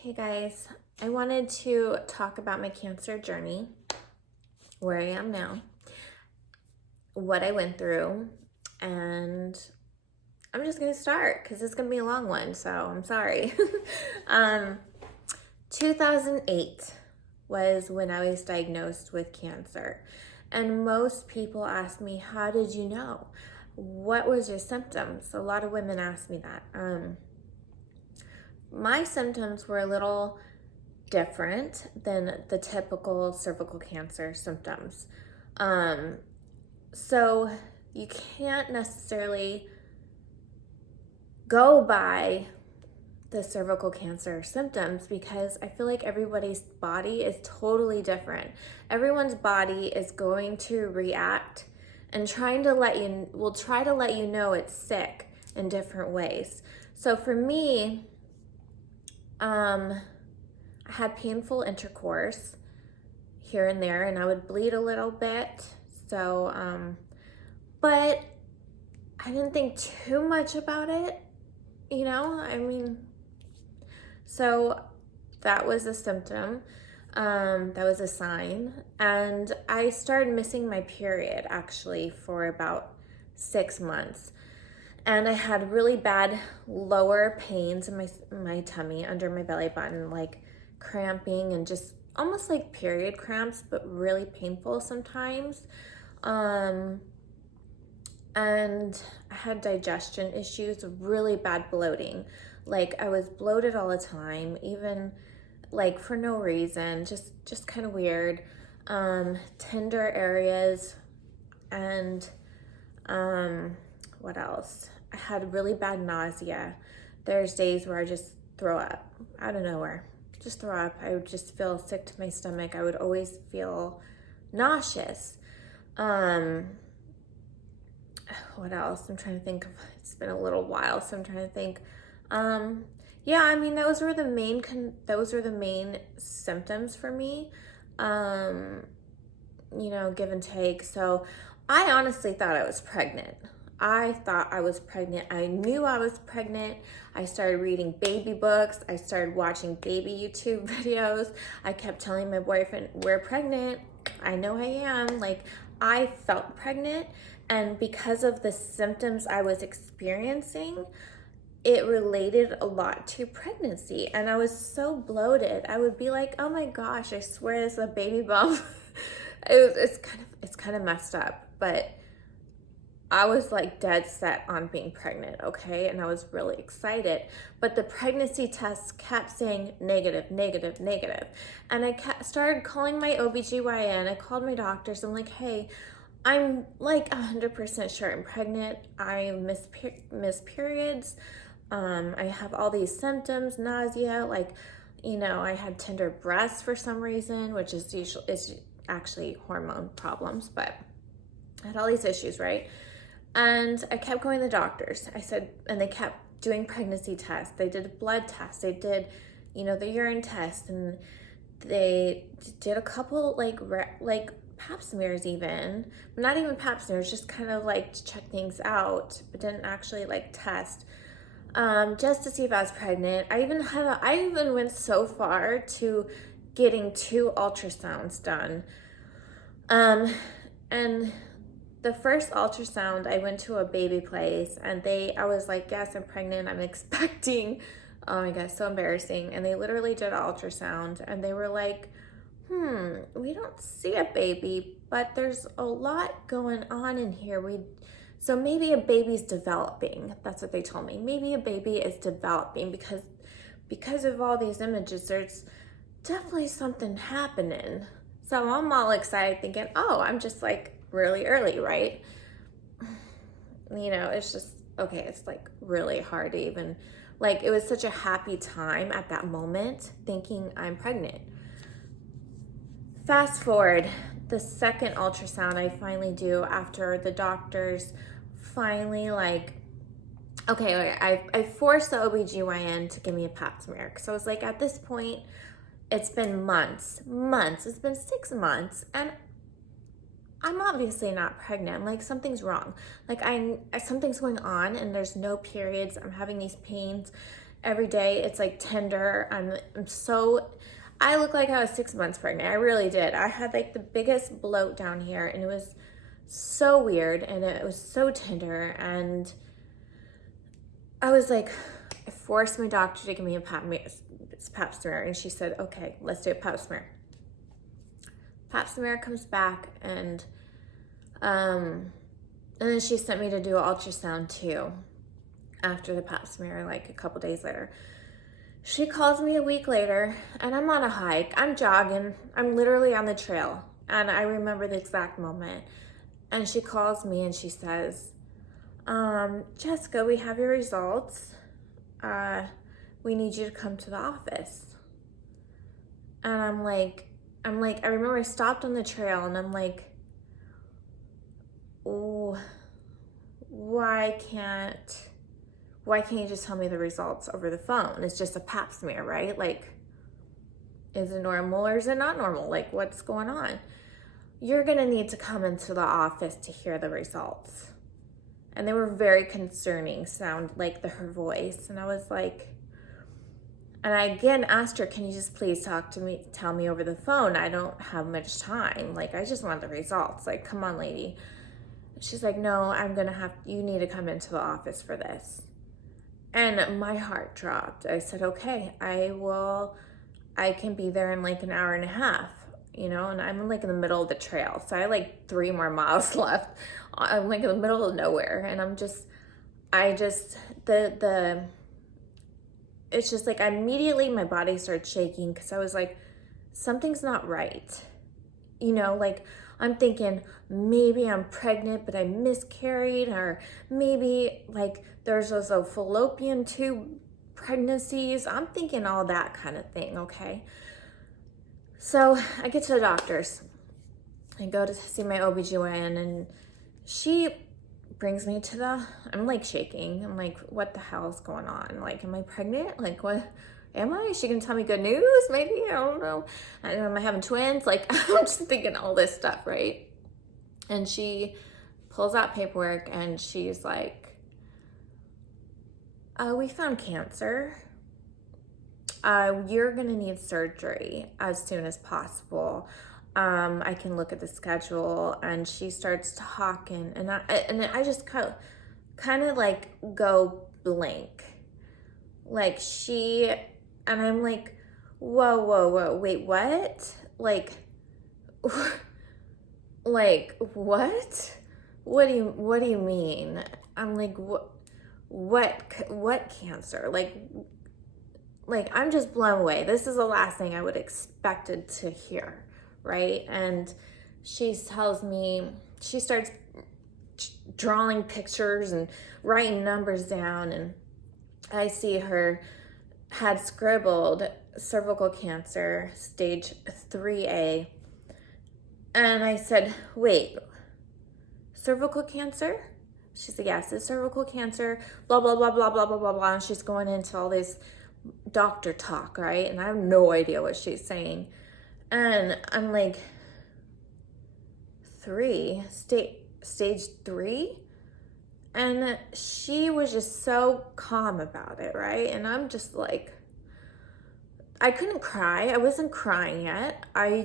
Hey guys, I wanted to talk about my cancer journey, where I am now, what I went through, and I'm just gonna start because it's gonna be a long one, so I'm sorry. um, 2008 was when I was diagnosed with cancer, and most people ask me, how did you know? What was your symptoms? A lot of women ask me that. My symptoms were a little different than the typical cervical cancer symptoms. Um, so you can't necessarily go by the cervical cancer symptoms because I feel like everybody's body is totally different. Everyone's body is going to react and will try to let you know it's sick in different ways. So for me, I had painful intercourse here and there, and I would bleed a little bit. So, but I didn't think too much about it, so that was a symptom. That was a sign. And I started missing my period actually for about 6 months. And I had really bad lower pains in my tummy under my belly button, like cramping and just almost like period cramps, but really painful sometimes. And I had digestion issues, really bad bloating. Like I was bloated all the time, even like for no reason, just kind of weird. Tender areas and what else? I had really bad nausea. There's days where I just throw up out of nowhere. Just throw up. I would just feel sick to my stomach. I would always feel nauseous. What else? I'm trying to think of, it's been a little while, so I'm trying to think. Yeah, I mean, those were the main symptoms for me. Give and take. So I honestly thought I was pregnant. I thought I was pregnant. I knew I was pregnant. I started reading baby books. I started watching baby YouTube videos. I kept telling my boyfriend, we're pregnant. I know I am. Like, I felt pregnant. And because of the symptoms I was experiencing, it related a lot to pregnancy. And I was so bloated. I would be like, oh my gosh, I swear this is a baby bump. It's kind of messed up, but I was like dead set on being pregnant, okay? And I was really excited. But the pregnancy tests kept saying negative, negative, negative. And I started calling my OBGYN. I called my doctors. I'm like, hey, I'm like 100% sure I'm pregnant. I miss periods. I have all these symptoms, nausea, I had tender breasts for some reason, which is actually hormone problems, but I had all these issues, right? And I kept going to the doctors. And they kept doing pregnancy tests. They did a blood test. They did, the urine test, and they did a couple like pap smears even. Not even pap smears, just kind of like to check things out, but didn't actually like test. Just to see if I was pregnant. I even went so far to getting 2 ultrasounds done. And the first ultrasound, I went to a baby place and I was like, yes, I'm pregnant. I'm expecting. Oh my God, so embarrassing. And they literally did an ultrasound and they were like, we don't see a baby, but there's a lot going on in here. So maybe a baby's developing. That's what they told me. Maybe a baby is developing because of all these images, there's definitely something happening. So I'm all excited thinking, oh, I'm just like really early, right? It's just, okay, it's like really hard to even, like, it was such a happy time at that moment thinking I'm pregnant. Fast forward, the second ultrasound I finally do after the doctors finally I forced the OBGYN to give me a pap smear because I was like, at this point, it's been months. It's been 6 months, and I'm obviously not pregnant. Like, something's wrong. Like, something's going on, and there's no periods. I'm having these pains, every day. It's like tender. I look like I was 6 months pregnant. I really did. I had like the biggest bloat down here, and it was so weird, and it was so tender. And I was like, I forced my doctor to give me a pap smear, and she said, okay, let's do a pap smear. Pap smear comes back, and then she sent me to do an ultrasound too after the pap smear, like a couple days later. She calls me a week later, and I'm on a hike. I'm jogging. I'm literally on the trail, and I remember the exact moment. And she calls me and she says, Jessica, we have your results. We need you to come to the office. And I remember I stopped on the trail, and I'm like, oh, why can't you just tell me the results over the phone? It's just a pap smear, right? Like, is it normal or is it not normal? Like, what's going on? You're gonna need to come into the office to hear the results. And they were very concerning, sound like her voice. And I was like, and I again asked her, can you just please tell me over the phone? I don't have much time. Like, I just want the results. Like, come on, lady. She's like, no, you need to come into the office for this. And my heart dropped. I said, okay, I can be there in like an hour and a half, and I'm like in the middle of the trail. So I had like 3 more miles left. I'm like in the middle of nowhere. And it's just like immediately my body started shaking, because I was like, something's not right. Like, I'm thinking maybe I'm pregnant, but I miscarried, or maybe like there's those fallopian tube pregnancies. I'm thinking all that kind of thing, okay? So I get to the doctor's. I go to see my OBGYN, and she brings me I'm like shaking. I'm like, what the hell is going on? Like, am I pregnant? Like, what am I? Is she gonna tell me good news? Maybe, I don't know. Am I having twins? Like, I'm just thinking all this stuff, right? And she pulls out paperwork, and she's like, we found cancer. You're gonna need surgery as soon as possible. I can look at the schedule. And she starts talking, and I just kind of like go blank. Like, and I'm like, whoa, wait, what? Like, like, what? What do you mean? I'm like, what cancer? Like, I'm just blown away. This is the last thing I would expected to hear, right? And she tells me, she starts drawing pictures and writing numbers down, and I see her had scribbled cervical cancer, stage 3A. And I said, wait, cervical cancer? She said, yes, it's cervical cancer, blah, blah, blah, blah, blah, blah, blah, blah. And she's going into all this doctor talk, right? And I have no idea what she's saying. And I'm like, stage 3? And she was just so calm about it, right? And I'm just like, I couldn't cry. I wasn't crying yet. I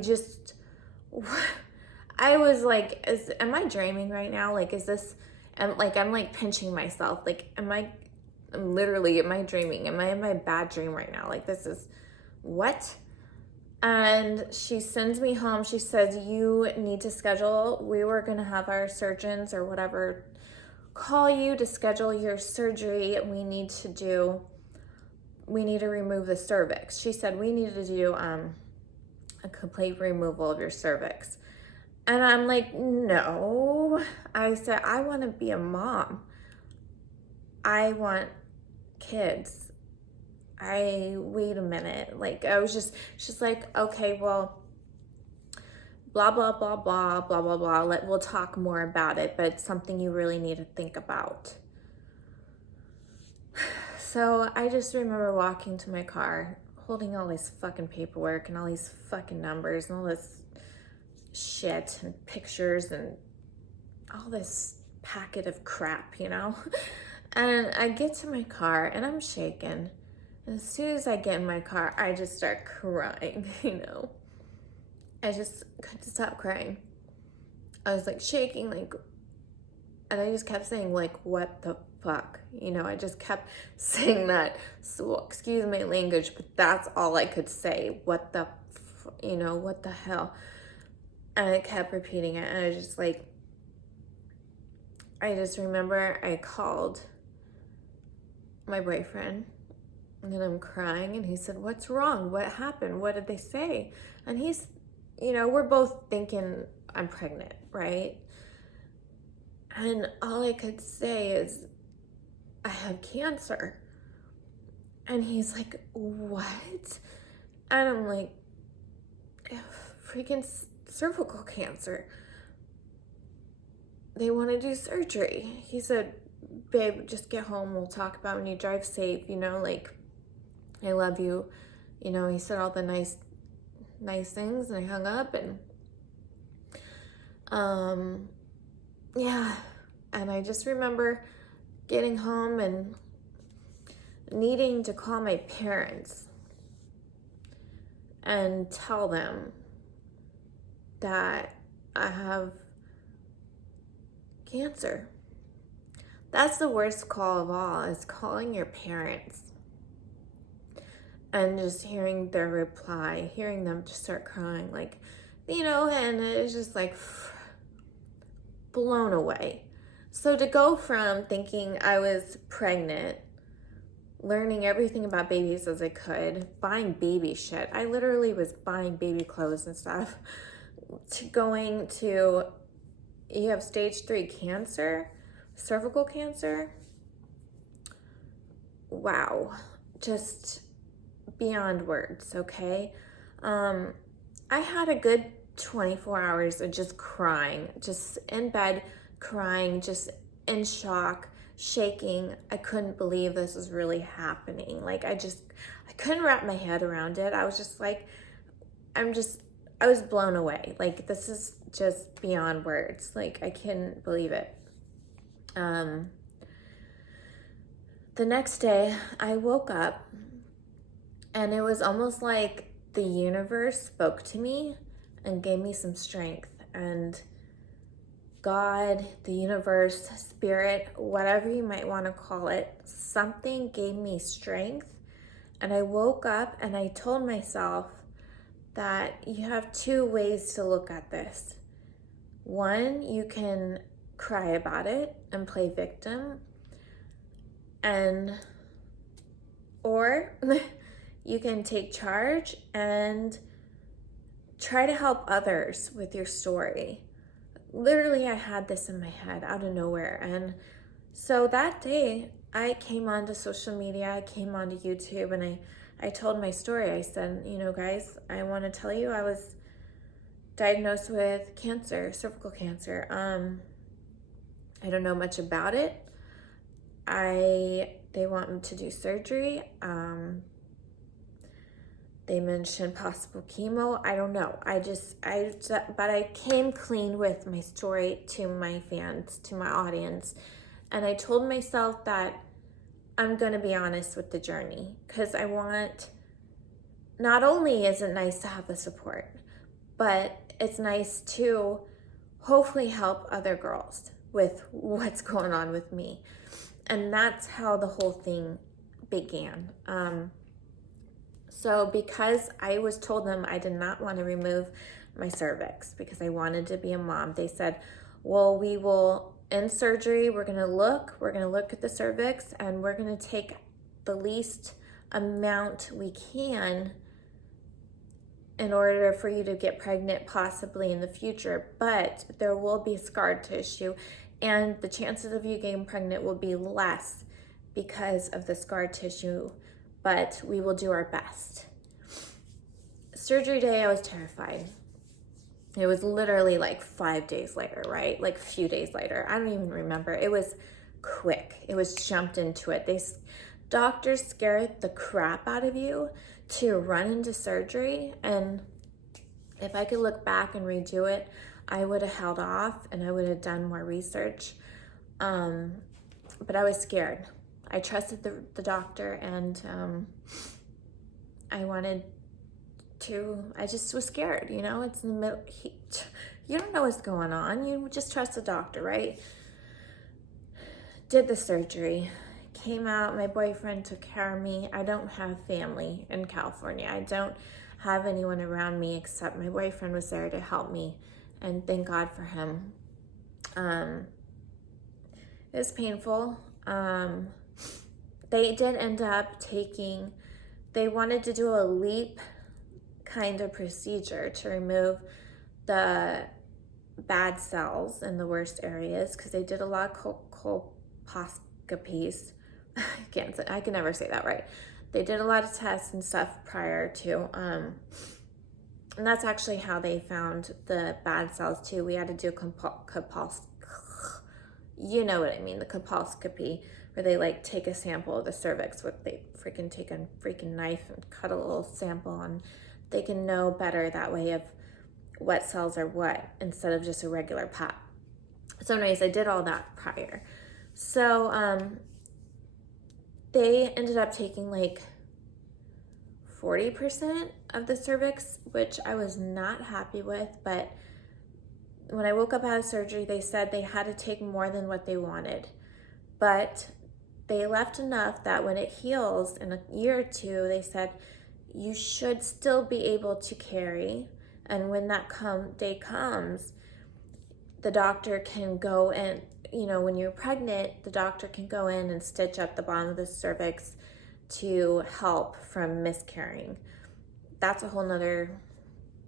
was like, am I dreaming right now? Like, is this, and like, I'm like pinching myself. Like, am I dreaming? Am I in my bad dream right now? Like, this is, what? And she sends me home. She says, you need to schedule. We were going to have our surgeons or whatever call you to schedule your surgery. We need to remove the cervix. She said, we need to do a complete removal of your cervix. And I'm like, no. I said, I want to be a mom. I want kids. Wait a minute. Like, I was just, she's like, okay, well, blah, blah, blah, blah, blah, blah, blah. We'll talk more about it, but it's something you really need to think about. So I just remember walking to my car, holding all this fucking paperwork and all these fucking numbers and all this shit and pictures and all this packet of crap, And I get to my car and I'm shaking. And as soon as I get in my car, I just start crying, I just couldn't stop crying. I was like shaking, like, and I just kept saying, like, what the fuck? I just kept saying that. So, excuse my language, but that's all I could say. What the, what the hell? And I kept repeating it. And I just remember I called my boyfriend and I'm crying. And he said, what's wrong? What happened? What did they say? And he's, we're both thinking I'm pregnant, right? And all I could say is, I have cancer. And he's like, what? And I'm like, freaking cervical cancer. They want to do surgery. He said, babe, just get home. We'll talk about when you drive safe, like, I love you. He said all the nice things, and I hung up, and yeah. And I just remember getting home and needing to call my parents and tell them that I have cancer. That's the worst call of all, is calling your parents and just hearing their reply, hearing them just start crying, like, and it's just like blown away. So to go from thinking I was pregnant, learning everything about babies as I could, buying baby shit, I literally was buying baby clothes and stuff, to going to, you have stage 3 cancer, cervical cancer. Wow, just beyond words, okay? I had a good 24 hours of just crying, just in bed crying, just in shock, shaking. I couldn't believe this was really happening. Like, I couldn't wrap my head around it. I was just like, I was blown away. Like, this is just beyond words. Like, I couldn't believe it. The next day I woke up and it was almost like the universe spoke to me and gave me some strength, and God, the universe, spirit, whatever you might want to call it, something gave me strength. And I woke up and I told myself that you have 2 ways to look at this. One, you can cry about it and play victim, or you can take charge and try to help others with your story. Literally, I had this in my head out of nowhere. And so that day I came onto social media, I came onto YouTube, and I told my story. I said, guys, I want to tell you I was diagnosed with cancer, cervical cancer. I don't know much about it. They want me to do surgery. They mentioned possible chemo. I don't know. But I came clean with my story to my fans, to my audience. And I told myself that I'm going to be honest with the journey, because I want, not only is it nice to have the support, but it's nice to hopefully help other girls with what's going on with me. And that's how the whole thing began. So because I was told them I did not want to remove my cervix because I wanted to be a mom, they said, well, we will, in surgery, we're going to look at the cervix, and we're going to take the least amount we can in order for you to get pregnant possibly in the future, but there will be scar tissue, and the chances of you getting pregnant will be less because of the scar tissue, but we will do our best. Surgery day, I was terrified. It was literally like 5 days later, right? Like a few days later. I don't even remember. It was quick. It was jumped into it. Doctors scared the crap out of you to run into surgery. And if I could look back and redo it, I would have held off and I would have done more research. But I was scared. I trusted the doctor, and I just was scared, it's in the middle. You don't know what's going on. You just trust the doctor, right? Did the surgery, came out, my boyfriend took care of me. I don't have family in California. I don't have anyone around me except my boyfriend was there to help me, and thank God for him. It was painful. They did end up they wanted to do a LEAP kind of procedure to remove the bad cells in the worst areas, because they did a lot of colposcopies. I can never say that right. They did a lot of tests and stuff prior to, and that's actually how they found the bad cells too. We had to do you know what I mean, the colposcopy, where they like take a sample of the cervix, where they freaking take a freaking knife and cut a little sample, and they can know better that way of what cells are what, instead of just a regular pap. So anyways, I did all that prior. So they ended up taking like 40% of the cervix, which I was not happy with, but when I woke up out of surgery, they said they had to take more than what they wanted, but they left enough that when it heals in a year or two, they said you should still be able to carry. And when that day comes, the doctor can go and, when you're pregnant, the doctor can go in and stitch up the bottom of the cervix to help from miscarrying. That's a whole nother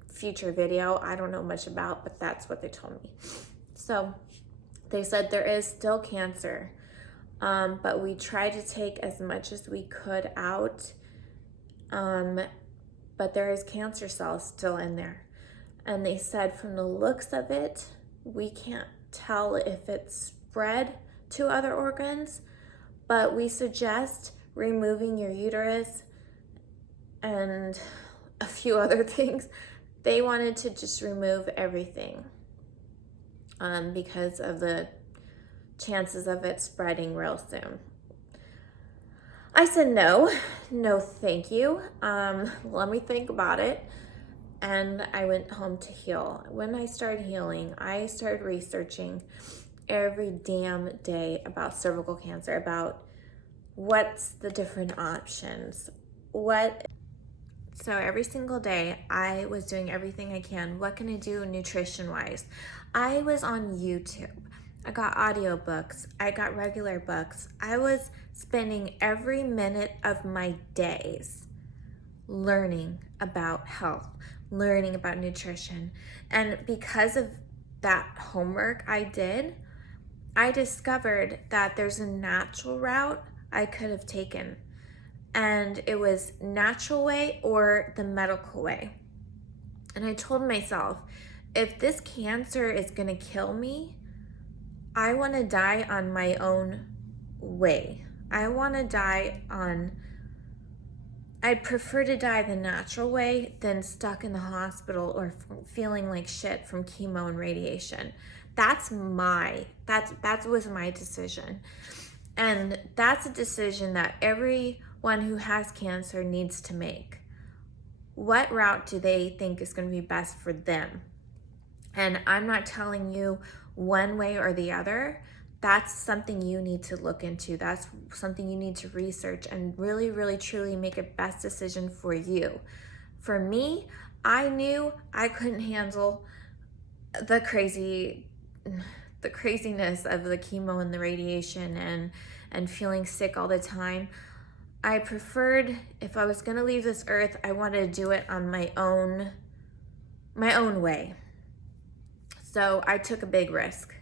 future video I don't know much about, but that's what they told me. So they said there is still cancer, but we tried to take as much as we could out, but there is cancer cells still in there. And they said from the looks of it, we can't tell if it's spread to other organs, but we suggest removing your uterus and a few other things. They wanted to just remove everything because of the chances of it spreading real soon. I said no thank you. Let me think about it. And I went home to heal. When I started healing, I started researching every damn day about cervical cancer, about what's the different options, So every single day, I was doing everything I can. What can I do nutrition-wise? I was on YouTube. I got audiobooks. I got regular books. I was spending every minute of my days learning about health, learning about nutrition. And because of that homework I did, I discovered that there's a natural route I could have taken. And it was natural way or the medical way. And I told myself, if this cancer is gonna kill me, I wanna die on my own way. I'd prefer to die the natural way than stuck in the hospital or feeling like shit from chemo and radiation. That was my decision. And that's a decision that everyone who has cancer needs to make. What route do they think is going to be best for them? And I'm not telling you one way or the other. That's something you need to look into. That's something you need to research and really, really, truly make a best decision for you. For me, I knew I couldn't handle the craziness of the chemo and the radiation and feeling sick all the time. I preferred, if I was gonna leave this earth, I wanted to do it on my own way. So I took a big risk.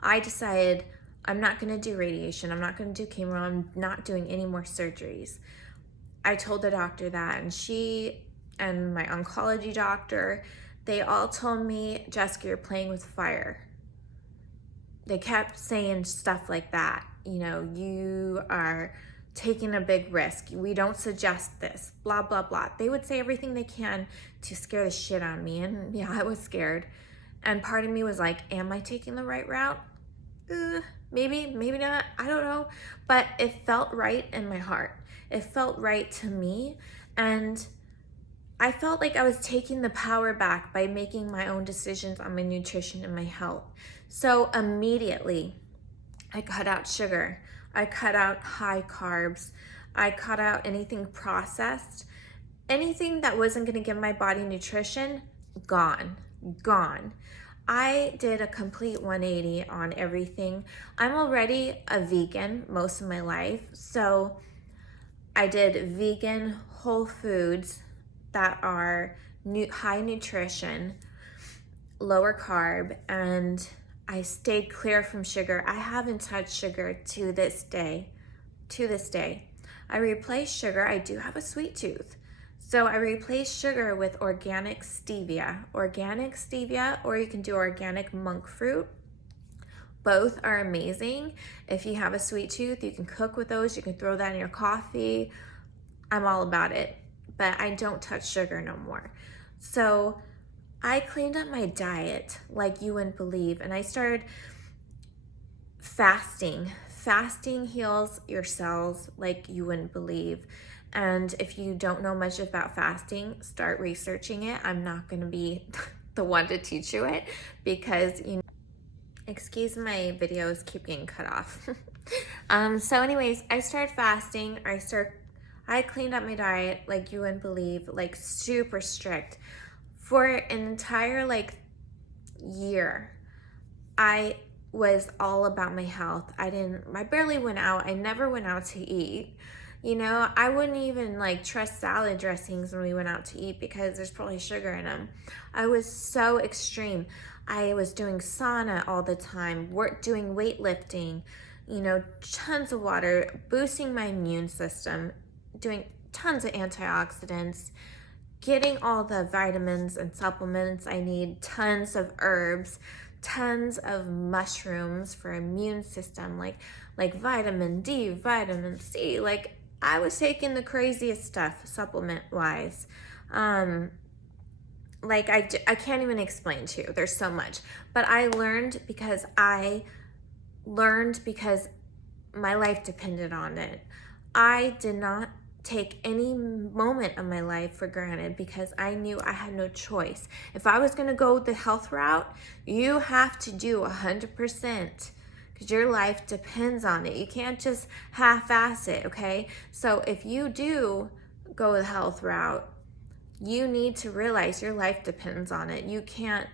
I decided I'm not gonna do radiation, I'm not gonna do chemo, I'm not doing any more surgeries. I told the doctor that, and she and my oncology doctor, they all told me, Jessica, you're playing with fire. They kept saying stuff like that. You are taking a big risk. We don't suggest this, blah, blah, blah. They would say everything they can to scare the shit out of me. And yeah, I was scared. And part of me was like, am I taking the right route? maybe not, I don't know, but it felt right in my heart. It felt right to me, and I felt like I was taking the power back by making my own decisions on my nutrition and my health. So immediately, I cut out sugar. I cut out high carbs. I cut out anything processed. Anything that wasn't going to give my body nutrition, gone. Gone. I did a complete 180 on everything. I'm already a vegan most of my life, so I did vegan whole foods that are high nutrition, lower carb, and I stayed clear from sugar. I haven't touched sugar to this day. To this day. I replaced sugar. I do have a sweet tooth. So I replaced sugar with organic stevia. Organic stevia, or you can do organic monk fruit. Both are amazing. If you have a sweet tooth, you can cook with those. You can throw that in your coffee. I'm all about it. But I don't touch sugar no more. So I cleaned up my diet like you wouldn't believe. And I started fasting. Fasting heals your cells like you wouldn't believe. And if you don't know much about fasting, start researching it. I'm not going to be the one to teach you it because, excuse my videos keep getting cut off. So anyways, I started fasting. I cleaned up my diet like you wouldn't believe, like super strict. For an entire year, I was all about my health. I barely went out. I never went out to eat. I wouldn't even trust salad dressings when we went out to eat because there's probably sugar in them. I was so extreme. I was doing sauna all the time, doing weightlifting, tons of water, boosting my immune system, doing tons of antioxidants, getting all the vitamins and supplements I need, tons of herbs, tons of mushrooms for immune system, like vitamin D, vitamin C. I was taking the craziest stuff supplement wise. I can't even explain to you. There's so much. But I learned because my life depended on it. I did not take any moment of my life for granted because I knew I had no choice. If I was going to go the health route, you have to do 100%. Your life depends on it. You can't just half-ass it, okay? So if you do go the health route, you need to realize your life depends on it. You can't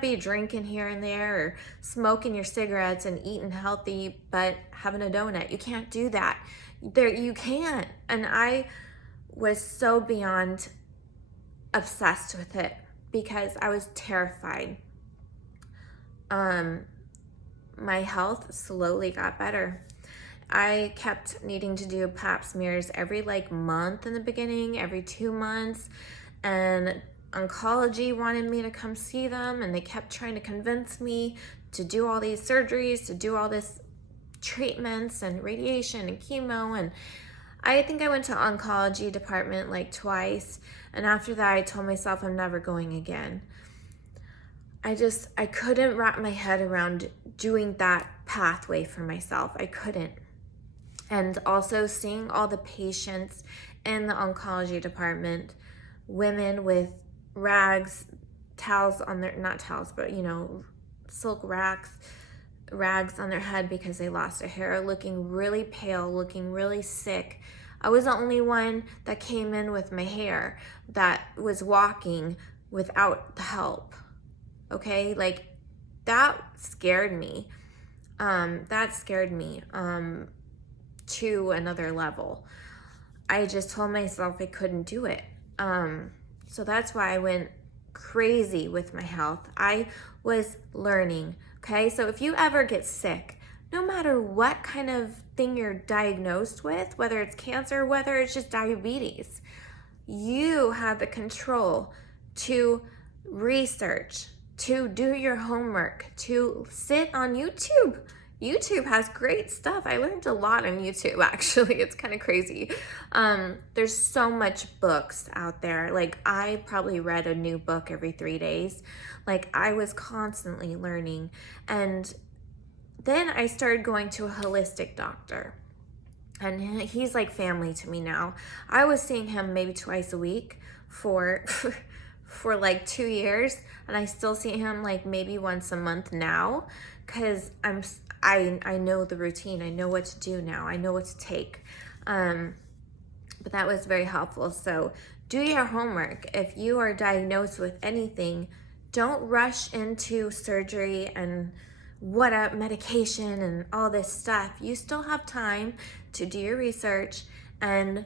be drinking here and there or smoking your cigarettes and eating healthy but having a donut. You can't do that. You can't. And I was so beyond obsessed with it because I was terrified. My health slowly got better. I kept needing to do pap smears every month in the beginning, every 2 months, and oncology wanted me to come see them, and they kept trying to convince me to do all these surgeries, to do all this treatments and radiation and chemo, and I think I went to oncology department twice, and after that I told myself I'm never going again. I couldn't wrap my head around doing that pathway for myself. I couldn't. And also seeing all the patients in the oncology department, women with rags, towels on their, not towels, but silk rags on their head because they lost their hair, looking really pale, looking really sick. I was the only one that came in with my hair that was walking without the help. Okay, that scared me. To another level. I just told myself I couldn't do it. So that's why I went crazy with my health. I was learning. Okay, so if you ever get sick, no matter what kind of thing you're diagnosed with, whether it's cancer, whether it's just diabetes, you have the control to research, to do your homework, to sit on YouTube. YouTube has great stuff. I learned a lot on YouTube, actually. It's kind of crazy. There's so much books out there. I probably read a new book every 3 days. I was constantly learning. And then I started going to a holistic doctor, and he's like family to me now. I was seeing him maybe twice a week for for like 2 years, and I still see him like maybe once a month now, because I know the routine. I know what to do now. I know what to take. But that was very helpful. So do your homework. If you are diagnosed with anything, don't rush into surgery and what a medication and all this stuff. You still have time to do your research and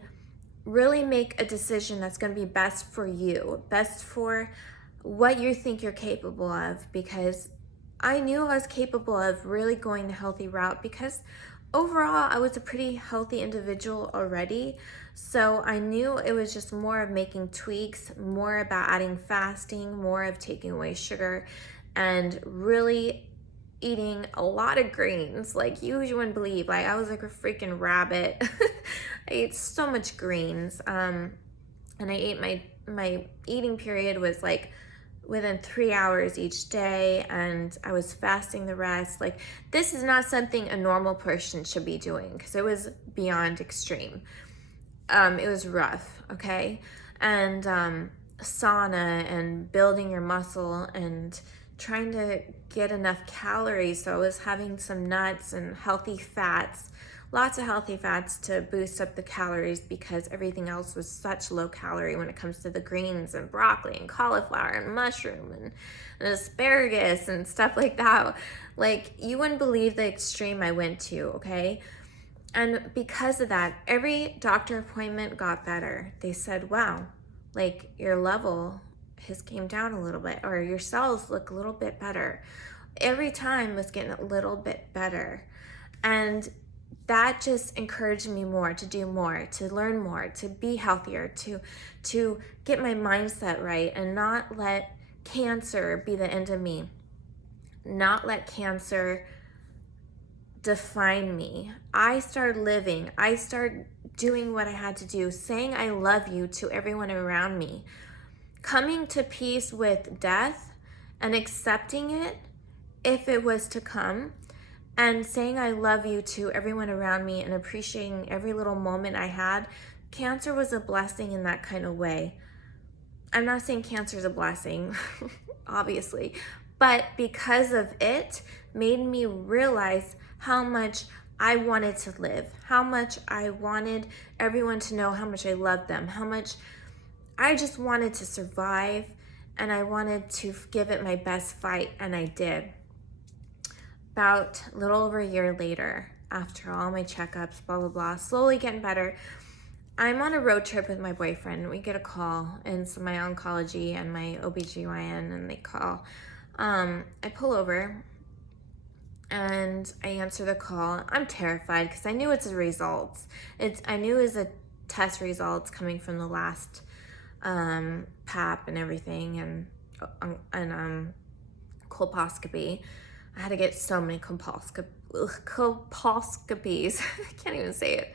really make a decision that's going to be best for you, best for what you think you're capable of, because I knew I was capable of really going the healthy route, because overall I was a pretty healthy individual already. So I knew it was just more of making tweaks, more about adding fasting, more of taking away sugar, and really eating a lot of greens. Like you wouldn't believe, like I was like a freaking rabbit. I ate so much greens. And I ate my eating period was like within 3 hours each day, and I was fasting the rest. Like this is not something a normal person should be doing, because it was beyond extreme. It was rough, okay? And sauna and building your muscle and trying to get enough calories. So I was having some nuts and healthy fats, lots of healthy fats to boost up the calories, because everything else was such low calorie when it comes to the greens and broccoli and cauliflower and mushroom and asparagus and stuff like that. Like you wouldn't believe the extreme I went to, okay? And because of that, every doctor appointment got better. They said, wow, like your level has came down a little bit, or your cells look a little bit better. Every time was getting a little bit better. And that just encouraged me more to do more, to learn more, to be healthier, to get my mindset right, and not let cancer be the end of me. Not let cancer define me. I started living. I started doing what I had to do, saying I love you to everyone around me, coming to peace with death and accepting it if it was to come, and saying I love you to everyone around me and appreciating every little moment I had. Cancer was a blessing in that kind of way. I'm not saying cancer is a blessing, obviously, but because of it, made me realize how much I wanted to live, how much I wanted everyone to know how much I loved them, how much I just wanted to survive, and I wanted to give it my best fight, and I did. About a little over a year later, after all my checkups, blah, blah, blah, slowly getting better, I'm on a road trip with my boyfriend. We get a call, and it's my oncology and my OBGYN, and they call. I pull over, and I answer the call. I'm terrified because I knew it's the results. I knew it was a test results coming from the last pap and everything, and colposcopy. I had to get so many colposcopies. I can't even say it.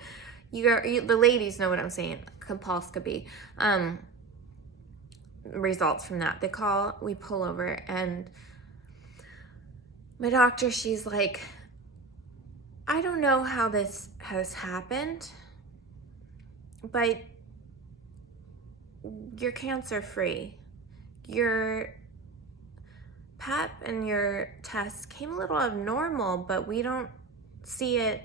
The ladies know what I'm saying. Colposcopy. Results from that. They call, we pull over, and my doctor, she's like, I don't know how this has happened, but you're cancer free. Your pap and your test came a little abnormal, but we don't see it,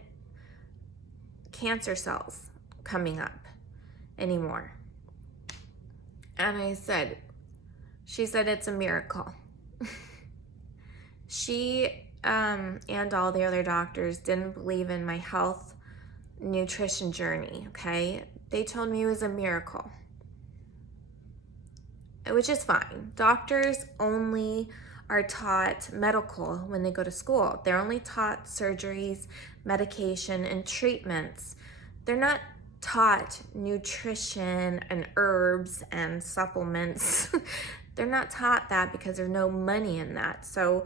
cancer cells coming up anymore. And she said it's a miracle. She and all the other doctors didn't believe in my health nutrition journey, okay? They told me it was a miracle, which is fine. Doctors only are taught medical when they go to school. They're only taught surgeries, medication, and treatments. They're not taught nutrition and herbs and supplements. They're not taught that because there's no money in that. So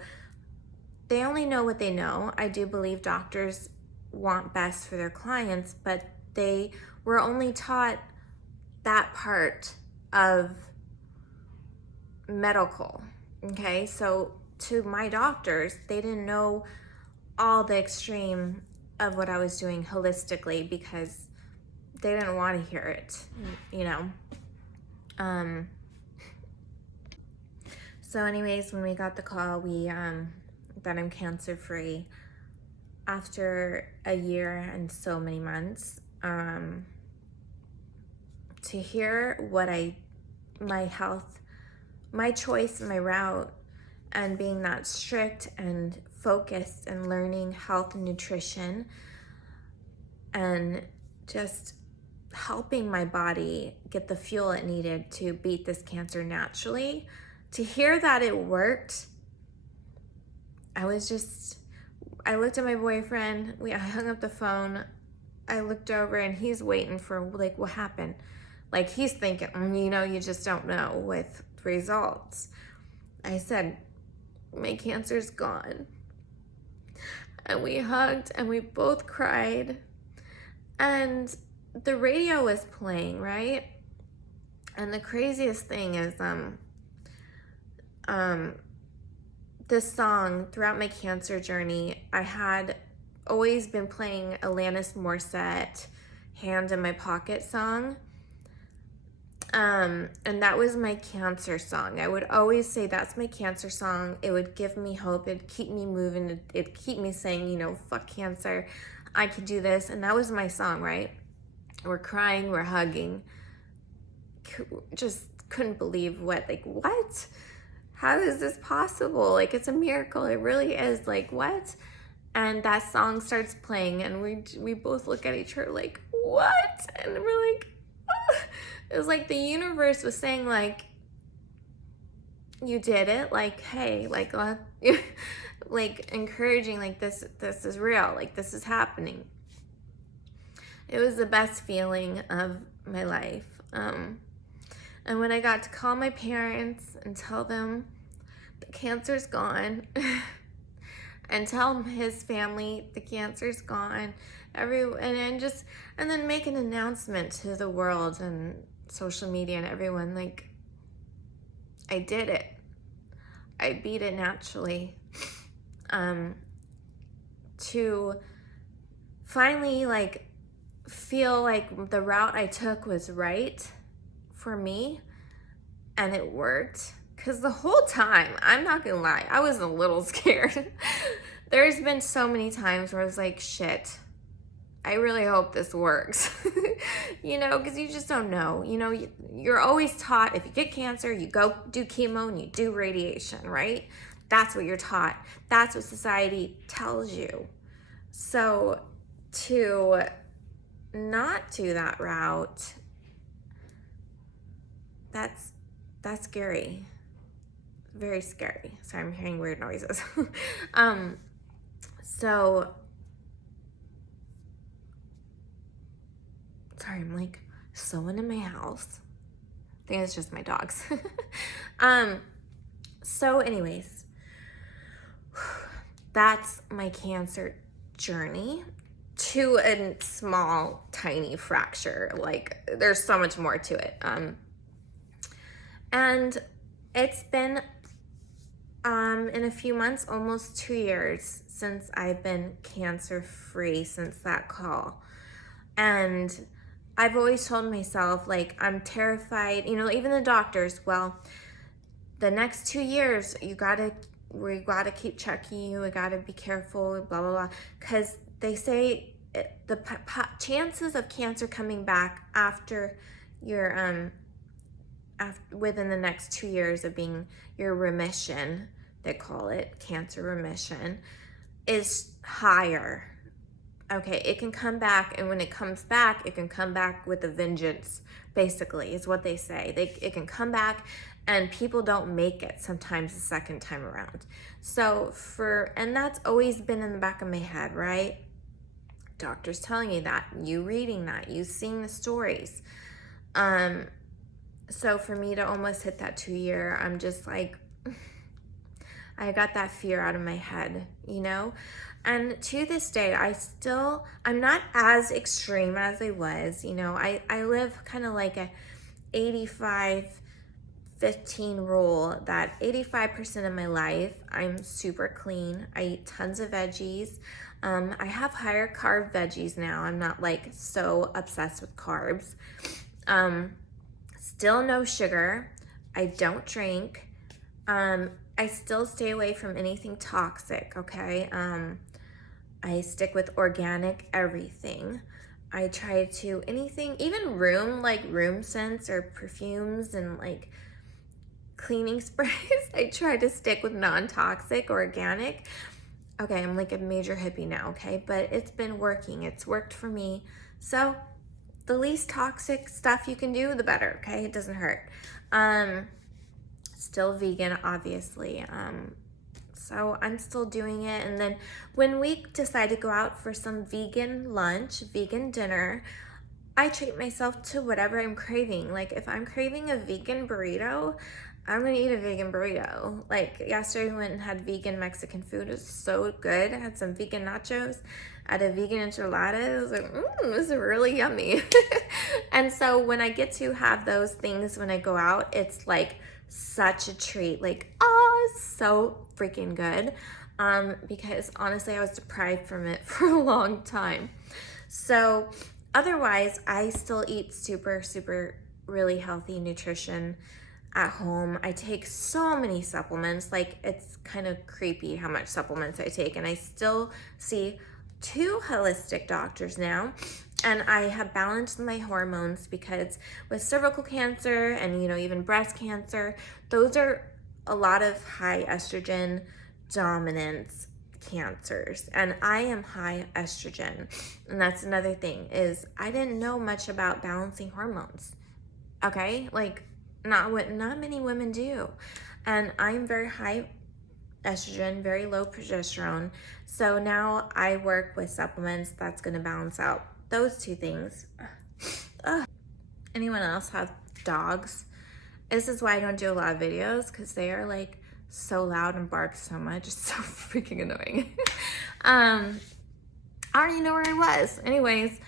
they only know what they know. I do believe doctors want best for their clients, but they were only taught that part of medical. Okay, so to my doctors, they didn't know all the extreme of what I was doing holistically because they didn't want to hear it, you know. So anyways, when we got the call, that I'm cancer free after a year and so many months, to hear my health, my choice, my route, and being that strict and focused and learning health and nutrition and just helping my body get the fuel it needed to beat this cancer naturally, to hear that it worked, I looked at my boyfriend, I hung up the phone, I looked over and he's waiting for like, what happened? Like he's thinking, you just don't know with results. I said, my cancer's gone. And we hugged and we both cried. And the radio was playing, right? And the craziest thing is, this song throughout my cancer journey, I had always been playing Alanis Morissette, Hand in My Pocket song. And that was my cancer song. I would always say that's my cancer song. It would give me hope. It'd keep me moving. It'd keep me saying, fuck cancer. I could do this. And that was my song, right? We're crying, we're hugging. Just couldn't believe what? How is this possible? Like, it's a miracle. It really is. Like, what? And that song starts playing and we both look at each other like, what? And we're like, oh. It was like the universe was saying, like, you did it. Like, hey, like, like encouraging, like, this is real. Like, this is happening. It was the best feeling of my life. And when I got to call my parents and tell them the cancer's gone, and tell his family the cancer's gone, and then make an announcement to the world and social media and everyone, like, I did it. I beat it naturally. To finally, like, feel like the route I took was right for me and it worked. Because the whole time, I'm not gonna lie, I was a little scared. There's been so many times where I was like, shit, I really hope this works. Because you just don't know. You're always taught if you get cancer, you go do chemo and you do radiation, right? That's what you're taught. That's what society tells you. So to not do that route, that's scary. Very scary. Sorry, I'm hearing weird noises. Sorry, I'm like sewing in my house. I think it's just my dogs. So anyways, that's my cancer journey to a small, tiny fracture. Like, there's so much more to it. And it's been, in a few months, almost 2 years since I've been cancer free since that call. And I've always told myself, like, I'm terrified, even the doctors, well, the next 2 years, we gotta keep checking you, we gotta be careful, blah, blah, blah. Because they say the chances of cancer coming back after your, within the next 2 years of being your remission, they call it cancer remission, is higher. Okay, it can come back, and when it comes back, it can come back with a vengeance, basically, is what they say. It can come back, and people don't make it sometimes the second time around. So and that's always been in the back of my head, right? Doctors telling you that, you reading that, you seeing the stories. So for me to almost hit that 2 year, I'm just like, I got that fear out of my head, And to this day, I'm not as extreme as I was, I live kind of like a 85, 15 rule that 85% of my life, I'm super clean. I eat tons of veggies. I have higher carb veggies now. I'm not like so obsessed with carbs. Still no sugar. I don't drink. I still stay away from anything toxic, okay? I stick with organic everything. I try to anything, even room scents or perfumes and like cleaning sprays. I try to stick with non-toxic, organic. Okay, I'm like a major hippie now, okay? But it's been working. It's worked for me. So the least toxic stuff you can do, the better, okay? It doesn't hurt. Still vegan, obviously. So I'm still doing it. And then when we decide to go out for some vegan lunch, vegan dinner, I treat myself to whatever I'm craving. Like if I'm craving a vegan burrito, I'm gonna eat a vegan burrito. Like yesterday we went and had vegan Mexican food. It was so good. I had some vegan nachos. I had a vegan enchilada. It was like, this is really yummy. And so when I get to have those things when I go out, it's like such a treat. Like, oh, so freaking good. Because honestly, I was deprived from it for a long time. So otherwise, I still eat super, super really healthy nutrition at home. I take so many supplements. Like it's kind of creepy how much supplements I take. And I still see 2 holistic doctors now. And I have balanced my hormones because with cervical cancer and, even breast cancer, those are a lot of high estrogen dominance cancers. And I am high estrogen. And that's another thing is I didn't know much about balancing hormones. Okay? Like not many women do. And I'm very high estrogen, very low progesterone. So now I work with supplements that's going to balance out those 2 things. Anyone else have dogs? This is why I don't do a lot of videos because they are like so loud and bark so much. It's so freaking annoying. I already know where I was. Anyways,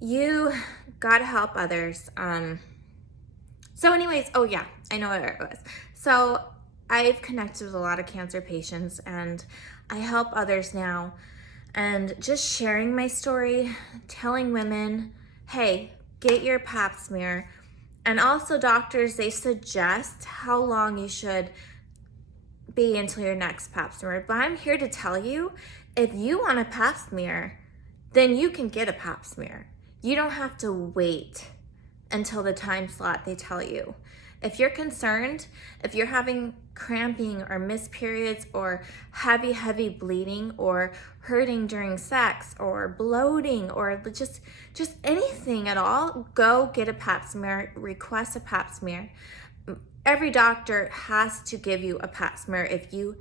you gotta help others. So anyways, oh yeah, I know where it was. So I've connected with a lot of cancer patients and I help others now. And just sharing my story, telling women, hey, get your pap smear. And also doctors, they suggest how long you should be until your next pap smear. But I'm here to tell you, if you want a pap smear, then you can get a pap smear. You don't have to wait until the time slot they tell you. If you're concerned, if you're having cramping or missed periods or heavy bleeding or hurting during sex or bloating or just anything at all, go get a pap smear, request a pap smear. Every doctor has to give you a pap smear if you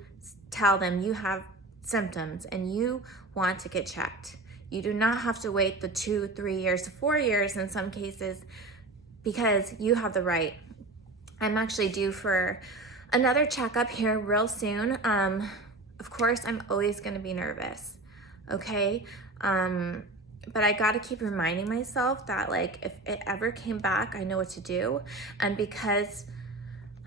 tell them you have symptoms and you want to get checked. You do not have to wait the 2, 3 years, 4 years in some cases because you have the right. I'm actually due for another checkup here real soon. Of course, I'm always going to be nervous, okay? But I got to keep reminding myself that like if it ever came back, I know what to do. And because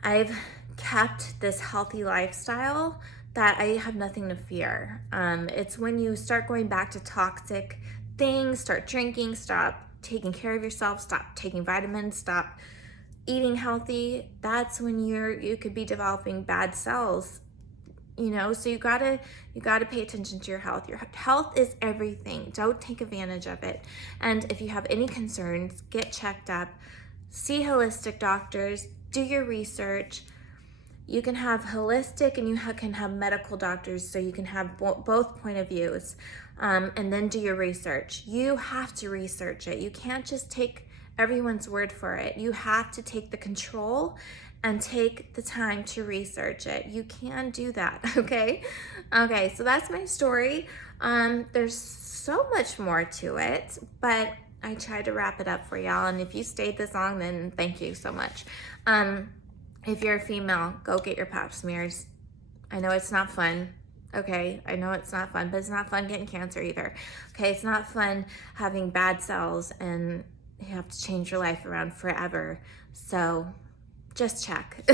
I've kept this healthy lifestyle that I have nothing to fear. It's when you start going back to toxic things, start drinking, stop taking care of yourself, stop taking vitamins, stop eating healthy, that's when you could be developing bad cells, so you gotta pay attention to your health. Your health is everything. Don't take advantage of it. And if you have any concerns, get checked up, see holistic doctors, do your research. You can have holistic and you can have medical doctors, so you can have both point of views, and then do your research. You have to research it. You can't just take everyone's word for it. You have to take the control and take the time to research it. You can do that, okay? Okay, so that's my story. There's so much more to it, but I tried to wrap it up for y'all. And if you stayed this long, then thank you so much. If you're a female, go get your pap smears. I know it's not fun. Okay, I know it's not fun, but it's not fun getting cancer either. Okay, it's not fun having bad cells and you have to change your life around forever. So just check.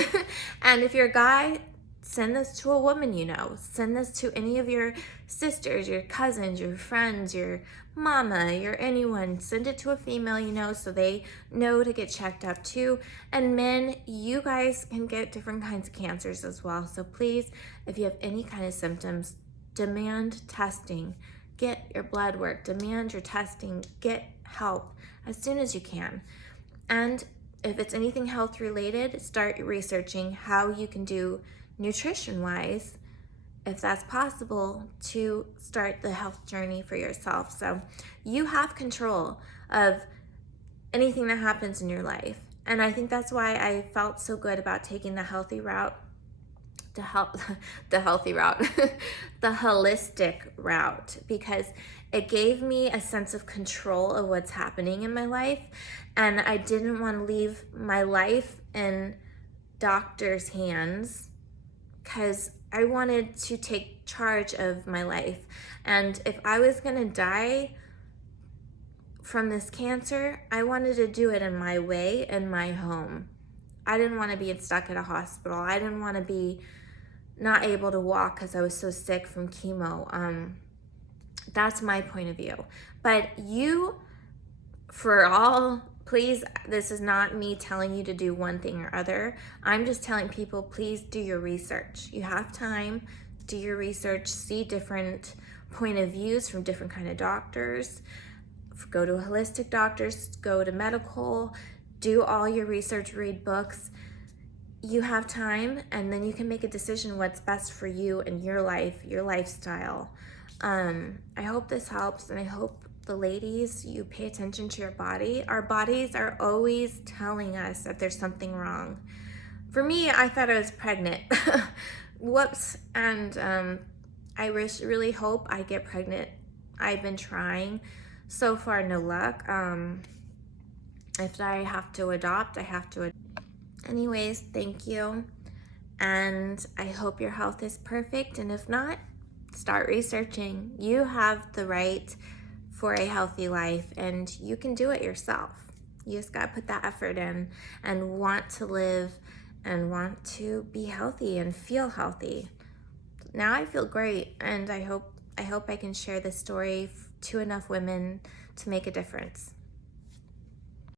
And if you're a guy, send this to a woman you know. Send this to any of your sisters, your cousins, your friends, your mama, your anyone. Send it to a female you know so they know to get checked up too. And men, you guys can get different kinds of cancers as well. So please, if you have any kind of symptoms, demand testing. Get your blood work, demand your testing, get help as soon as you can. And if it's anything health related, start researching how you can do nutrition wise, if that's possible, to start the health journey for yourself. So you have control of anything that happens in your life. And I think that's why I felt so good about taking the healthy route, the healthy route, the holistic route, because it gave me a sense of control of what's happening in my life. And I didn't want to leave my life in doctors' hands because I wanted to take charge of my life. And if I was going to die from this cancer, I wanted to do it in my way, in my home. I didn't want to be stuck at a hospital. I didn't want to be not able to walk because I was so sick from chemo. That's my point of view. But you, please, this is not me telling you to do one thing or other. I'm just telling people, please do your research. You have time, do your research, see different point of views from different kind of doctors. Go to holistic doctors, go to medical, do all your research, read books. You have time, and then you can make a decision what's best for you and your life, your lifestyle. I hope this helps, and I hope the ladies, you pay attention to your body. Our bodies are always telling us that there's something wrong. For me, I thought I was pregnant. Whoops. And I really hope I get pregnant. I've been trying. So far, no luck. If I have to adopt, I have to. Anyways, thank you. And I hope your health is perfect. And if not, start researching. You have the right for a healthy life, and you can do it yourself. You just gotta put that effort in and want to live and want to be healthy and feel healthy. Now I feel great, and I hope I can share this story to enough women to make a difference.